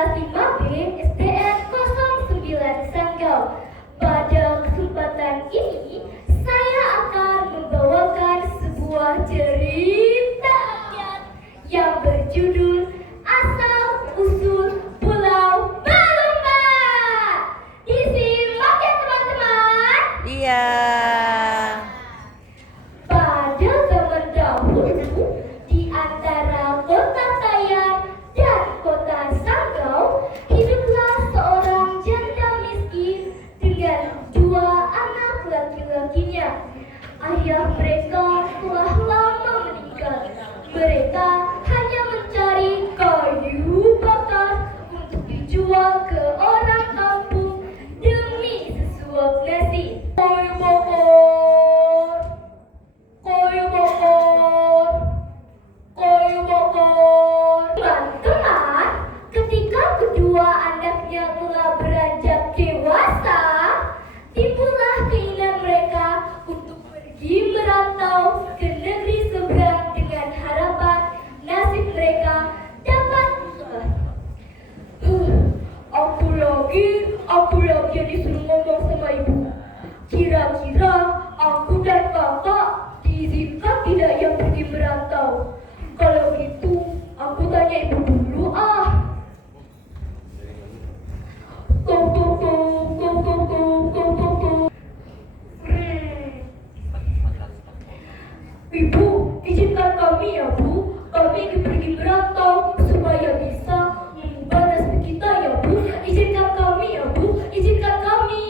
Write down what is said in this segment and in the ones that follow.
kelas 5B SDN 09 Sanggau. Pada kesempatan ini, saya akan membawakan sebuah cerita rakyat yang berjudul Asal Usul Pulau Belumba. Disimak ya teman-teman. Iya. Pada zaman dahulu, di antara kota Tayan dan kota Sanggau, hiduplah seorang janda miskin dengan dua anak laki-lakinya. Ayah mereka telah lama meninggal. Mereka hanya mencari kayu bakar untuk dijual ke orang kampung demi sesuap nasi. Kayu bakar, kayu bakar, kayu bakar. Teman-teman, ketika kedua anaknya telah beranjak dewasa, timbullah keinginan mereka untuk pergi merantau ke negeri seberang dengan harapan nasib mereka dapat berubah. Aku lagi disuruh ngomong sama ibu. Kira-kira aku dan kakak diizinkan tidak yang pergi merantau? Kalau gitu, aku tanya ibu dulu ah. Tung tung tung tung tung tung tung tung tung. Ibu, izinkan kami ya Bu. Kami ingin pergi merantau supaya bisa mengubah nasib kita ya Bu. Izinkan kami ya Bu. Izinkan kami.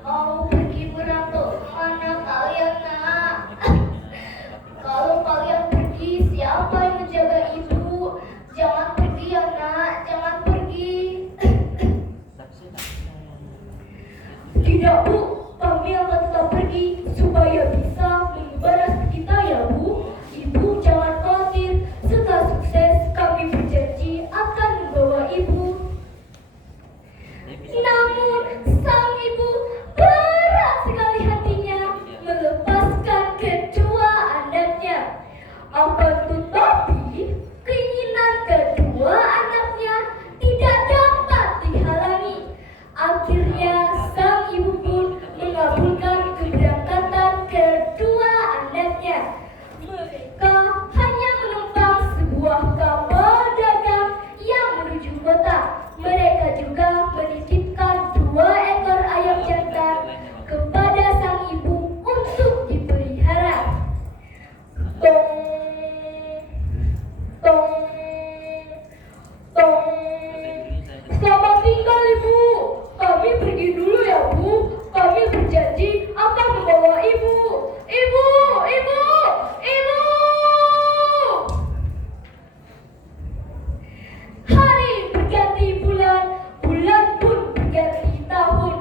Mau pergi merantau kemana kalian nak? Kalau kalian pergi, siapa yang menjaga ibu? Jangan pergi ya nak, jangan pergi. Tidak Bu, kami akan tetap pergi supaya bisa mengubah nasib kita ya Bu. Ibu jangan khawatir, setelah sukses kami berjanji akan membawa ibu. Namun sang ibu berat sekali hatinya melepaskan kedua anaknya. Akan tetapi keinginan kedua anaknya tidak dapat dihalangi. Akhirnya sang ibu pun mengabulkan keberangkatan kedua anaknya. Mereka hanya menumpang sebuah kapal dagang yang menuju kota. Mereka juga menitipkan 2 ekor ayam jantan kepada sang ibu untuk dipelihara. Tong, tong, tong. Selamat tinggal ibu. Kami pergi dulu ya Bu. Kami berjanji akan membawa ibu. Ibu, ibu, ibu. Hari berganti bulan, bulan pun berganti tahun.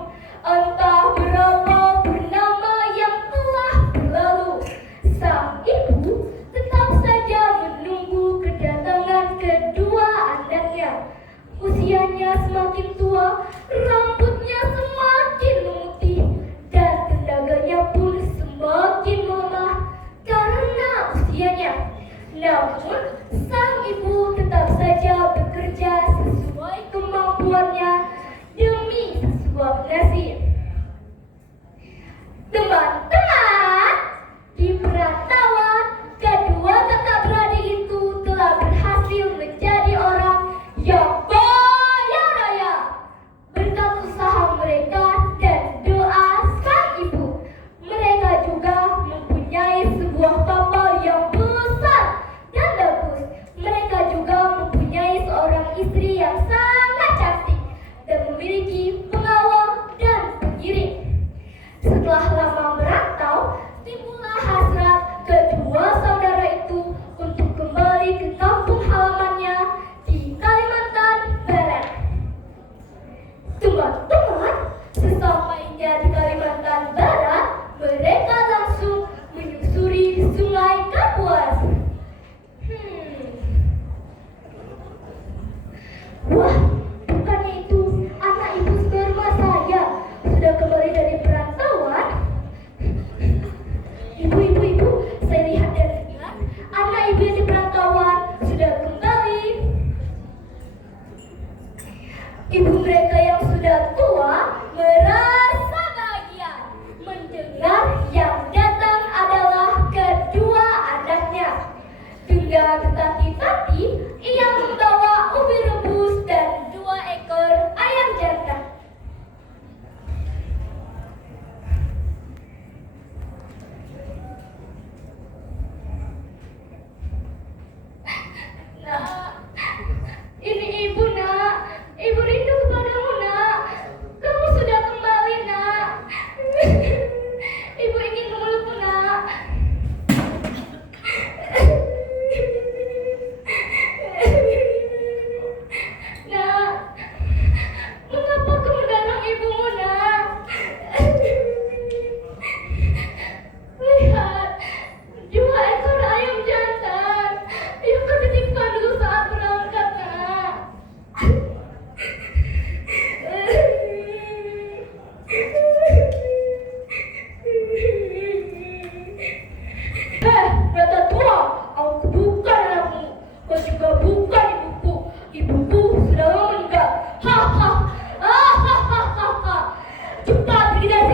Entah berapa purnama yang telah berlalu. Sang ibu tetap saja menunggu kedatangan kedua anaknya. Usianya semakin tua, rambutnya semakin memutih, dan tenaganya pun semakin melemah karena usianya. Namun, sang ibu tetap saja bekerja sesuai kemampuannya demi sesuap nasi. Teman-teman, di perantauan, kedua kakak beradik itu telah berhasil menjadi orang yang kaya raya. Berkat usaha mereka dan doa sang ibu, mereka juga mempunyai sebuah kapal yang besar dan bagus. Mereka juga mempunyai seorang istri yang sangat cantik dan memiliki pengawal dan pengiring. Setelah lama merantau, timbullah hasrat kedua saudara itu untuk kembali ke kampung halamannya di Kalimantan Barat. Teman-teman, sesampainya di Kalimantan Barat, mereka langsung menyusuri Sungai Kapuas. Wah, bukannya itu anak ibu sperma saya sudah kembali dari perantauan?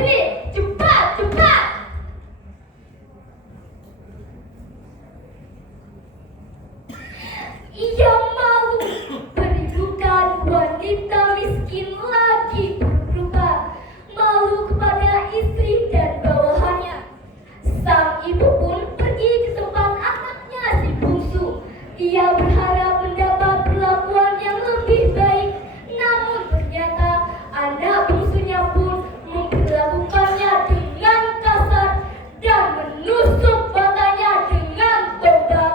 sini, cepat, cepat. Ia malu merindukan wanita miskin lagi berubah, malu kepada istri dan bawahannya. Sang ibu pun pergi ke tempat anaknya si bungsu. Ia berharap mendapat perlakuan yang lebih baik, namun ternyata anak bungsunya pun memperlakukannya dengan kasar dan menusuk matanya dengan tombak.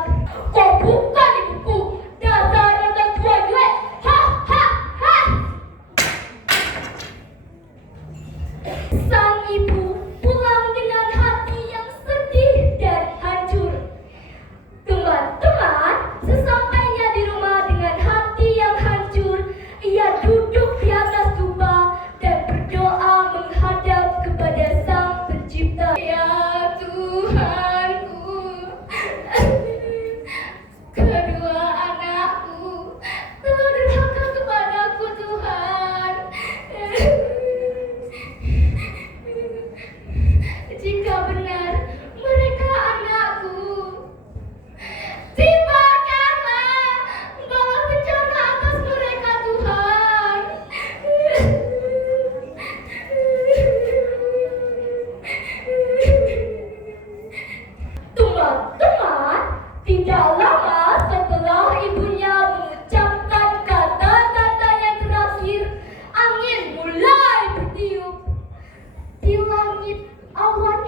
Kau bukan ibuku, dasar orang tua jelek. Ha ha ha. Sang ibu pulang dengan hati yang sedih dan hancur. Teman-teman, sesampainya di rumah dengan hati yang hancur, ia duduk di atas tuba dan berdoa menghadap kepada Sang Pencipta. Ya Tuhanku, kedua anakku telah durhaka kepadaku, Tuhan. Jika benar mereka anakku, timpakanlah bala bencana atas mereka, Tuhan. Teman-teman, tidak lama setelah ibunya mengucapkan kata-kata yang terakhir, angin mulai bertiup. Di langit awan